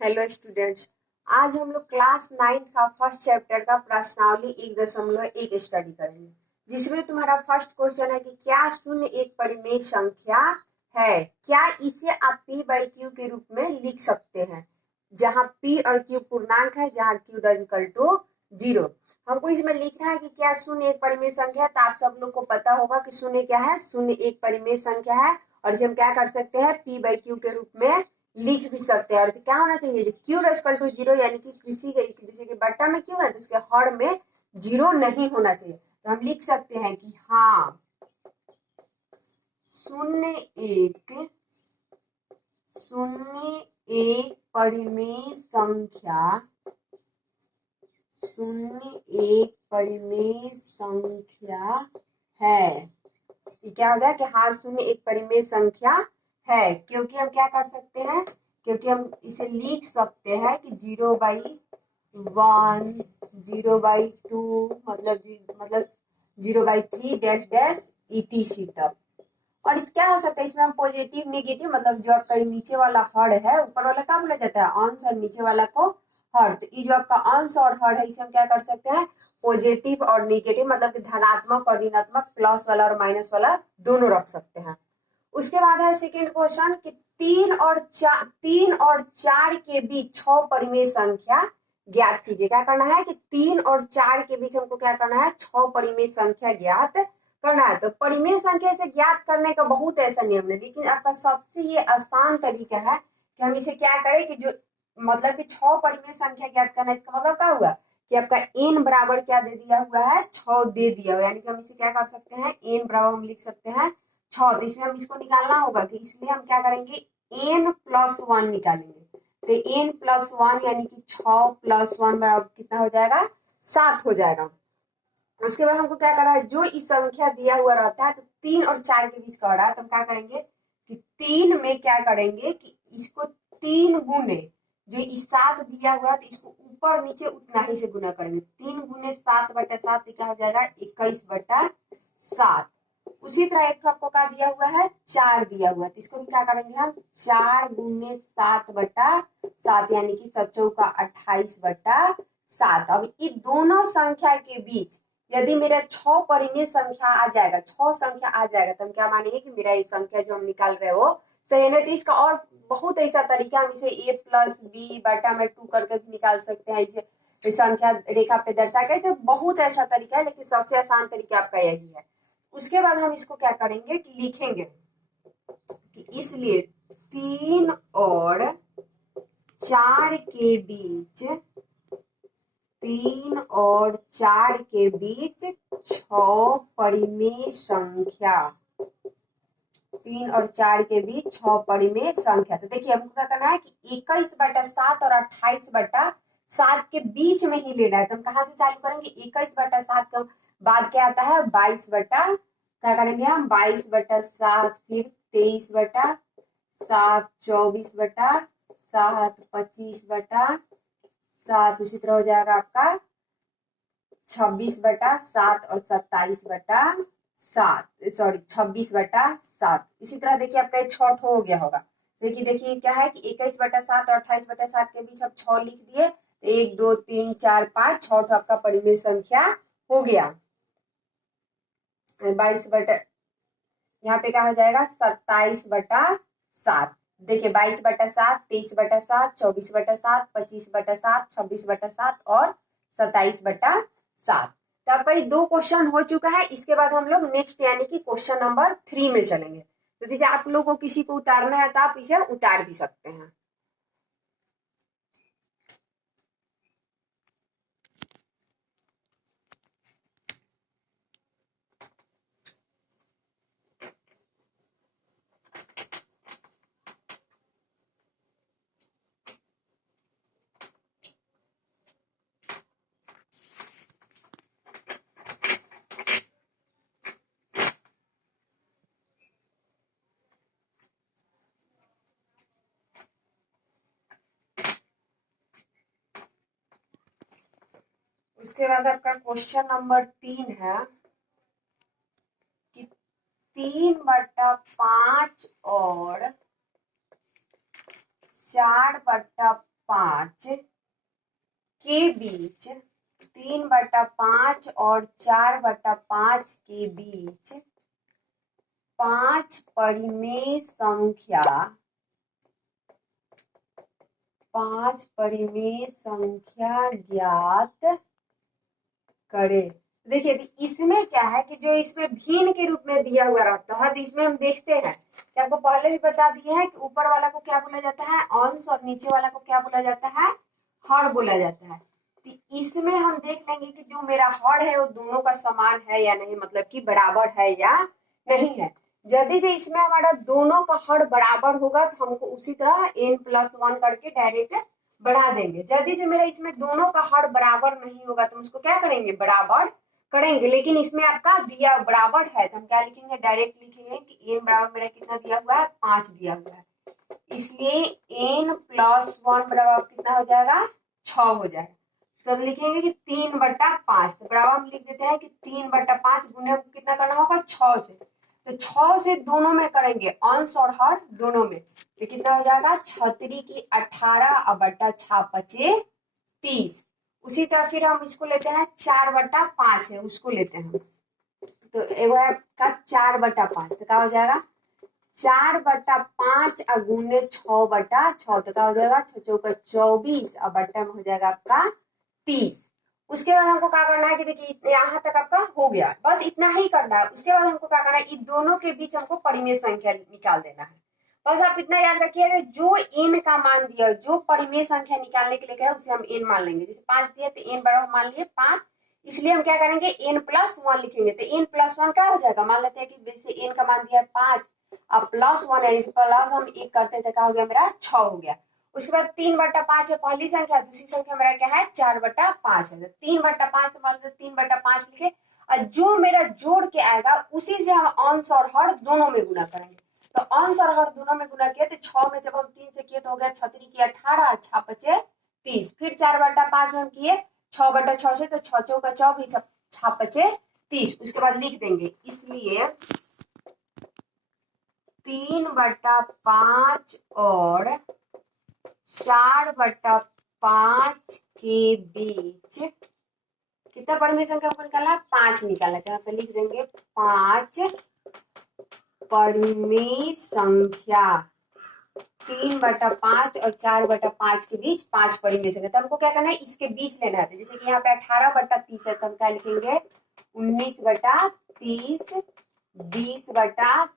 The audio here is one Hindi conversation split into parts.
Hello students. आज हम लोग क्लास 9 का फर्स्ट चैप्टर का प्रश्नावली 1.1 स्टडी करेंगे, जिसमें तुम्हारा फर्स्ट क्वेश्चन है कि क्या शून्य एक परिमेय संख्या है, क्या इसे आप p बाई क्यू के रूप में लिख सकते हैं, जहां p और q पूर्णांक है, जहां q डज इक्वल टू 0। हमको इसमें लिखना है कि क्या शून्य एक परिमेय संख्या है। तो आप सब लोग को पता होगा कि शून्य क्या है, शून्य एक परिमेय संख्या है और इसे हम क्या कर सकते हैं, p बाई क्यू के रूप में लिख भी सकते हैं। और क्या होना चाहिए, क्यू इक्वल टू 0, यानी कि किसी के जैसे कि बट्टा में क्यू है तो उसके हर में 0 नहीं होना चाहिए। तो हम लिख सकते हैं कि हाँ, शून्य एक परिमेय संख्या, शून्य एक परिमेय संख्या है। ये क्या हो गया कि हाँ, शून्य एक परिमेय संख्या है, क्योंकि हम क्या कर सकते हैं, क्योंकि हम इसे लिख सकते हैं कि 0/1, 0/2, मतलब 0/3 डैश डैश ETC तक। और इस क्या हो सकता है, इसमें हम पॉजिटिव नेगेटिव, मतलब जो आपका नीचे वाला हर है, ऊपर वाला क्या बोला जाता है, अंश, और नीचे वाला को हर। तो ये जो आपका अंश और हर है, इसे हम क्या कर सकते हैं, पॉजिटिव और नेगेटिव, मतलब कि धनात्मक और ऋणात्मक, प्लस वाला और माइनस वाला दोनों रख सकते हैं। उसके बाद है सेकेंड क्वेश्चन कि 3 और 4 के बीच 6 परिमेय संख्या ज्ञात कीजिए। क्या करना है कि 3 और 4 के बीच हमको क्या करना है, 6 परिमेय संख्या ज्ञात करना है। तो परिमेय संख्या से ज्ञात करने का बहुत ऐसा नियम है, लेकिन आपका सबसे ये आसान तरीका है कि हम इसे क्या करें कि जो मतलब कि 6 परिमेय संख्या ज्ञात करना है। इसका मतलब क्या हुआ कि आपका n बराबर क्या दे दिया हुआ है, 6 दे दिया हुआ, यानी कि हम इसे क्या कर सकते हैं, n बराबर हम लिख सकते हैं 6। तो इसमें हम इसको निकालना होगा कि इसलिए हम क्या करेंगे, n+1 निकालेंगे। तो n+1 यानी कि 6 + 1 बराबर कितना हो जाएगा, 7 हो जाएगा। उसके बाद हमको क्या करना है, जो इस संख्या दिया हुआ रहता है तो 3 और 4 के बीच का हो रहा है, तो हम क्या करेंगे कि 3 में क्या करेंगे कि इसको 3 गुने, जो इस 7 दिया हुआ है तो इसको ऊपर नीचे उतना ही से गुना करेंगे। 3 गुने 7/7 क्या हो जाएगा, 21/7। उसी तरह एक आपको क्या दिया हुआ है, 4 दिया हुआ है, तो इसको भी क्या करेंगे हम, 4 गुने 7/7, यानी कि 28/7। अब इन दोनों संख्या के बीच यदि मेरा 6 परिमेय संख्या आ जाएगा, 6 संख्या आ जाएगा, तो हम क्या मानेंगे कि मेरा ये संख्या जो हम निकाल रहे हो सही है। नहीं तो इसका और बहुत ऐसा तरीका, हम इसे a+b/2 करके भी निकाल सकते हैं, इसे संख्या रेखा पे दर्शा के, ऐसे बहुत ऐसा तरीका है, लेकिन सबसे आसान तरीका आपका यही है। उसके बाद हम इसको क्या करेंगे कि लिखेंगे कि इसलिए 3 और 4 के बीच, 6 परिमेय संख्या, 3 और 4 के बीच 6 परिमेय संख्या। तो देखिए हमको क्या करना है कि 21/7 और 28/7 के बीच में ही लेना है। तो हम कहाँ से चालू करेंगे, 21/7 के बाद क्या आता है, 22 क्या करेंगे हम, 22/7, फिर 23/7, 24/7, 25/7, उसी तरह हो जाएगा आपका 26/7 और 27/7, 26/7। इसी तरह देखिए आपका 6 हो गया होगा। देखिए क्या है कि 21/7 और 28/7 के बीच आप 6 लिख दिए, 1 2 3 4 5, 6 आपका परिमेय संख्या हो गया। 22 यहाँ पे क्या हो जाएगा, 27/7। देखिए 22/7, 23/7, 24/7, 25/7, 26/7 और 27/7। तो आपका ये 2 क्वेश्चन हो चुका है। इसके बाद हम लोग नेक्स्ट यानी कि क्वेश्चन नंबर 3 में चलेंगे। तो जैसे आप लोगों को किसी को उतारना है तो आप इसे उतार भी सकते हैं। उसके बाद आपका क्वेश्चन नंबर 3 है कि 3/5 और 4/5 5 के बीच 3/5 और 4/5 के बीच 5 परिमेय संख्या ज्ञात करे। देखिए इसमें क्या है कि जो इसमें भिन्न के रूप में दिया हुआ रहता है तो इसमें हम देखते हैं कि आपको पहले भी बता दिए हैं कि ऊपर वाला को क्या बोला जाता है अंश और नीचे वाला को क्या बोला जाता है हर बोला जाता है। तो इसमें हम देख लेंगे कि जो मेरा हर है वो दोनों का समान है या नहीं, मतलब कि बराबर है या नहीं है। यदि जो इसमें हमारा दोनों का हर बराबर होगा तो हमको उसी तरह n+1 करके डायरेक्ट बढ़ा देंगे। यदि जो मेरा इसमें दोनों का हर बराबर नहीं होगा तो हम उसको क्या करेंगे बराबर करेंगे। लेकिन इसमें आपका दिया बराबर है तो हम क्या लिखेंगे डायरेक्ट लिखेंगे कि n बराबर मेरा कितना दिया हुआ है 5 दिया हुआ है, इसलिए n+1 बराबर कितना हो जाएगा 6 हो जाएगा। तो लिखेंगे कि 3/5 तो बराबर हम लिख देते हैं कि 3/5 गुने कितना करना होगा 6 से, तो 6 से दोनों में करेंगे अंश और हर दोनों में तो कितना हो जाएगा 6 की 18 और बटा 6×5 30। उसी तरह फिर हम इसको लेते हैं 4/5 है उसको लेते हैं तो एगो है का 4/5 तो क्या हो जाएगा 4/5 गुने 6/6 तो क्या हो जाएगा 6×4 24 और बट्टा में हो जाएगा आपका 30। उसके बाद हमको क्या करना है कि देखिए यहाँ तक आपका हो गया, बस इतना ही करना है। उसके बाद हमको क्या करना है इन दोनों के बीच हमको परिमेय संख्या निकाल देना है। बस आप इतना याद रखिएगा जो n का मान दिया जो परिमेय संख्या निकालने के लिए कहा उसे हम n मान लेंगे। जैसे 5 दिया तो n बराबर मान लिए 5, इसलिए हम क्या करेंगे n+1 लिखेंगे तो n+1 क्या हो जाएगा, मान लेते हैं कि जैसे n का मान दिया है 5 अब +1 यानी कि प्लस हम 1 करते हैं तो क्या हो गया मेरा 6 हो गया। उसके बाद 3/5 है पहली संख्या, दूसरी संख्या मेरा क्या है 4/5 है। 3/5 तो मान लो 3/5 लिखे और जो मेरा जोड़ के आएगा उसी से हम अंश और हर दोनों में गुना करेंगे। तो अंश और हर दोनों में गुना किया तो 6 में जब हम 3 से किए तो हो गया 6 की 18 6×5 30। फिर 4/5 में हम किए 6/6 से तो 6×4 24 6×5 30। उसके बाद लिख देंगे इसलिए 3/5 और 4/5 के बीच कितना परिमेय संख्या हमको निकालना 5 निकालना है। यहाँ पे लिख देंगे 5 परिमेय संख्या 3/5 और 4/5 के बीच 5 परिमेय संख्या। तो हमको क्या करना है इसके बीच लेना है। जैसे कि यहाँ पे 18/30 है तो हम क्या लिखेंगे 19/30 20/30 21/30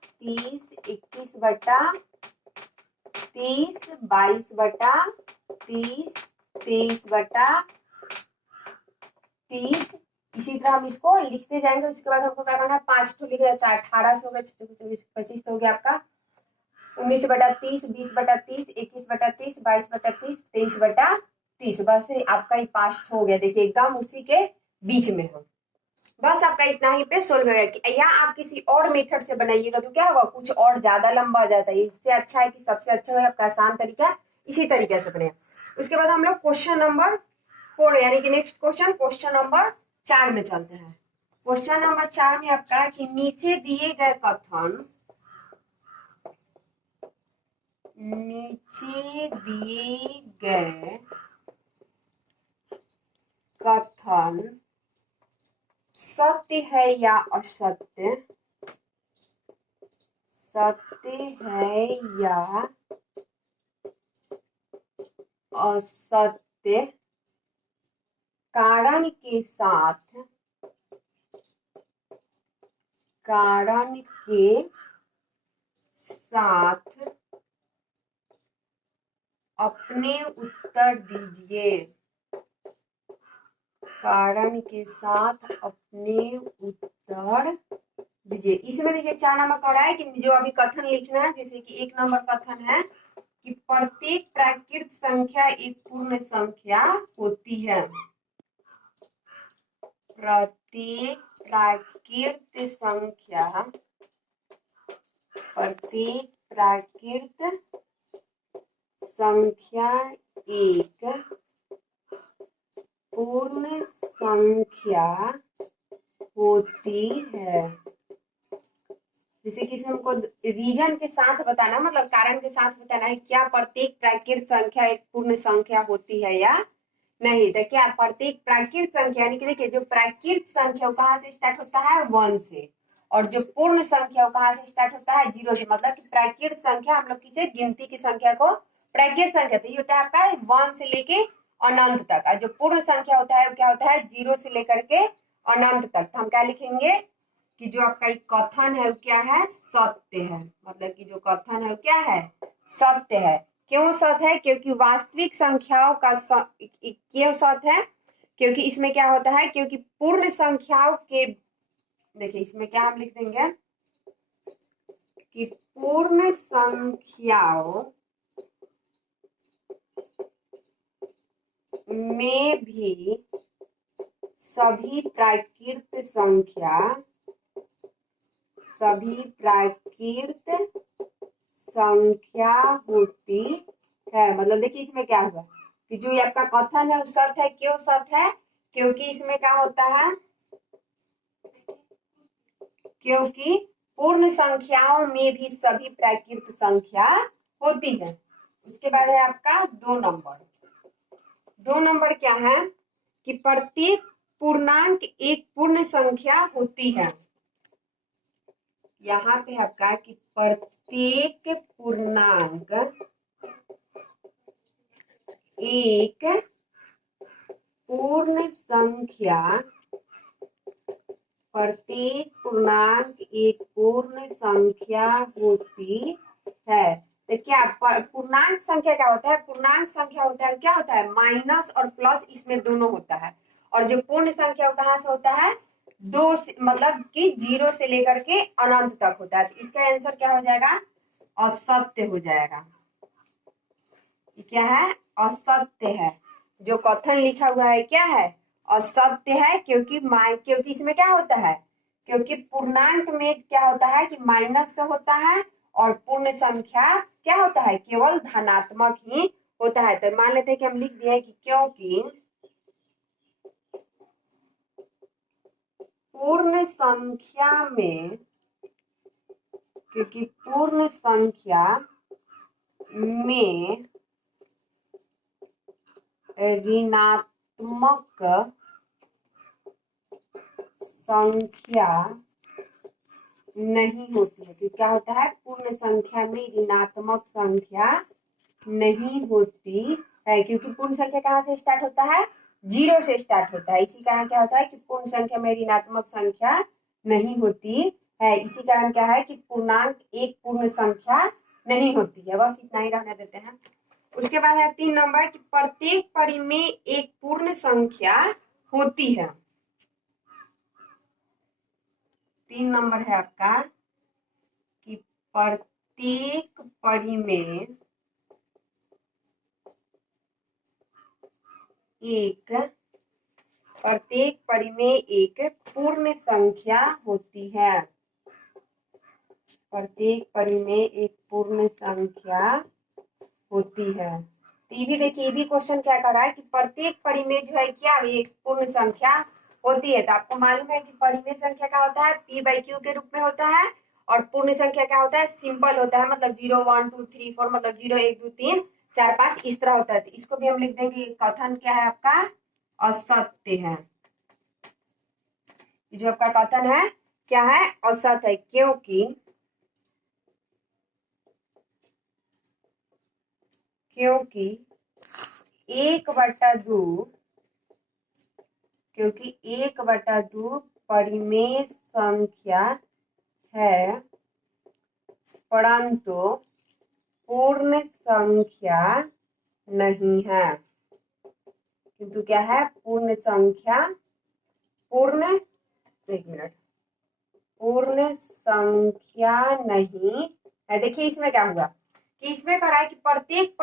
22/30 23/30। इसी तरह हम इसको लिखते जाएंगे। उसके बाद हमको क्या करना है 5 तो लिख देता है 18 से हो गया 24 25 तो हो गया आपका 19/30 20/30 21/30 22/30 23/30। बस आपका ये 5 हो गया। देखिए एकदम उसी के बीच में हो। बस आपका इतना ही पे सोल्व हो गया। या आप किसी और मेथड से बनाइएगा तो क्या होगा कुछ और ज्यादा लंबा हो जाता है। इससे अच्छा है कि सबसे अच्छा है आपका आसान तरीका इसी तरीके से बने। उसके बाद हम लोग क्वेश्चन नंबर 4 यानी कि नेक्स्ट क्वेश्चन नंबर 4 में चलते हैं। क्वेश्चन नंबर 4 में आपका है कि नीचे दिए गए कथन सत्य है या असत्य, सत्य है या असत्य कारण के साथ अपने उत्तर दीजिए। कारण के साथ अपने उत्तर दीजिए। इसमें देखिए 4 नंबर का है कि जो अभी कथन लिखना है। जैसे कि 1 नंबर कथन है कि प्रत्येक प्राकृत संख्या एक पूर्ण संख्या होती है। प्रत्येक प्राकृत संख्या एक पूर्ण संख्या होती है। जैसे कि इसमें हमको रीजन के साथ बताना, मतलब कारण के साथ बताना है, क्या प्रत्येक प्राकृत संख्या एक पूर्ण संख्या होती है या नहीं। तो क्या प्रत्येक प्राकृत संख्या, यानी कि देखिए जो प्राकृत संख्या कहाँ से स्टार्ट होता है, 1 से, और जो पूर्ण संख्या कहाँ से स्टार्ट होता है, 0 से। मतलब कि प्राकृत संख्या हम लोग किसे, गिनती की संख्या को प्राकृत संख्या, तो ये होता है आपका 1 से लेके अनंत तक। और जो पूर्ण संख्या होता है वो क्या होता है, 0 से लेकर के अनंत तक। तो हम क्या लिखेंगे कि जो आपका एक कथन है वो क्या है, सत्य है। मतलब कि जो कथन है वो क्या है, सत्य है। क्यों सत्य है, क्योंकि वास्तविक संख्याओं का क्यों सत्य है, क्योंकि इसमें क्या होता है, क्योंकि पूर्ण संख्याओं के, देखिए इसमें क्या हम लिख देंगे कि पूर्ण संख्याओं में भी सभी प्राकृत संख्या होती है। मतलब देखिए इसमें क्या हुआ कि जो ये आपका कथन है वो सत्य है। क्यों सत्य है, क्योंकि इसमें क्या होता है, क्योंकि पूर्ण संख्याओं में भी सभी प्राकृत संख्या होती है। उसके बाद है आपका 2 नंबर। 2 नंबर क्या है कि प्रत्येक पूर्णांक एक पूर्ण संख्या होती है। यहाँ पे आपका कि प्रत्येक पूर्णांक एक पूर्ण संख्या, प्रत्येक पूर्णांक एक पूर्ण संख्या होती है। तो क्या पूर्णांक संख्या क्या होता है, पूर्णांक संख्या होता है, क्या होता है, माइनस और प्लस, इसमें दोनों होता है। और जो पूर्ण संख्या कहाँ से होता है, 2 से, मतलब कि 0 से लेकर के अनंत तक होता है। तो इसका आंसर क्या हो जाएगा, असत्य हो जाएगा। क्या है, असत्य है। जो कथन लिखा हुआ है क्या है, असत्य है। क्योंकि इसमें क्या होता है, क्योंकि पूर्णांक में क्या होता है कि माइनस से होता है, और पूर्ण संख्या क्या होता है, केवल धनात्मक ही होता है। तो मान लेते हैं कि हम लिख दिए कि क्योंकि पूर्ण संख्या में, क्योंकि पूर्ण संख्या में ऋणात्मक संख्या नहीं होती है। क्या होता है, पूर्ण संख्या में ऋणात्मक संख्या नहीं होती है, क्योंकि पूर्ण संख्या कहाँ से स्टार्ट होता है, 0 से स्टार्ट होता है। इसी कारण क्या होता है कि पूर्ण संख्या में ऋणात्मक संख्या नहीं होती है। इसी कारण क्या है कि पूर्णांक एक पूर्ण संख्या नहीं होती है। बस इतना ही रहने देते हैं। उसके बाद है 3 नंबर कि प्रत्येक परिमेय एक पूर्ण संख्या होती है। 3 नंबर है आपका कि प्रत्येक परिमेय एक पूर्ण संख्या होती है। प्रत्येक परिमेय एक पूर्ण संख्या होती है। तो ये भी देखिए, ये भी क्वेश्चन क्या कर रहा है कि प्रत्येक परिमेय जो है क्या, एक पूर्ण संख्या होती है। तो आपको मालूम है कि परिमेय संख्या क्या होता है, p/q के रूप में होता है, और पूर्ण संख्या क्या होता है, सिंपल होता है। मतलब 0 1 2 3 4, मतलब 0 1 2 3 4 5 इस तरह होता है। तो इसको भी हम लिख देंगे, कथन क्या है आपका, असत्य है। जो आपका कथन है क्या है, असत्य है। क्योंकि 1/2, क्योंकि 1/2 परिमेय संख्या है, परंतु पूर्ण संख्या नहीं है। किंतु क्या है, पूर्ण संख्या, पूर्ण संख्या नहीं है। देखिए इसमें क्या हुआ कि इसमें कह रहा है कि प्रत्येक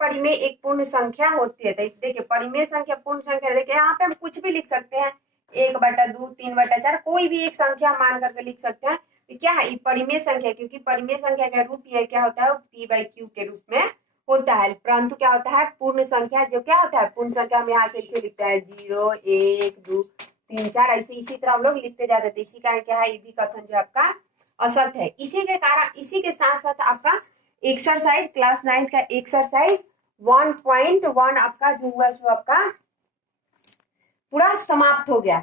परिमेय एक पूर्ण संख्या होती है। देखिए परिमेय संख्या, पूर्ण संख्या, देखिए यहाँ पे हम कुछ भी लिख सकते हैं, 1/2 3/4, कोई भी एक संख्या मान करके लिख सकते हैं। क्या है, ये परिमेय संख्या, क्योंकि परिमेय संख्या का रूप यह क्या होता है, p/q के रूप में होता है। परंतु क्या होता है, पूर्ण संख्या जो क्या होता है, पूर्ण संख्या हम यहाँ से इसे लिखते हैं 0 1 2 3 4, ऐसे इसी तरह हम लोग लिखते जाते थे। इसी कारण क्या है, ये भी कथन जो आपका असत है। इसी के कारण, इसी के साथ साथ आपका एक्सरसाइज क्लास 9 का एक्सरसाइज 1.1 आपका जो हुआ सो आपका पूरा समाप्त हो गया।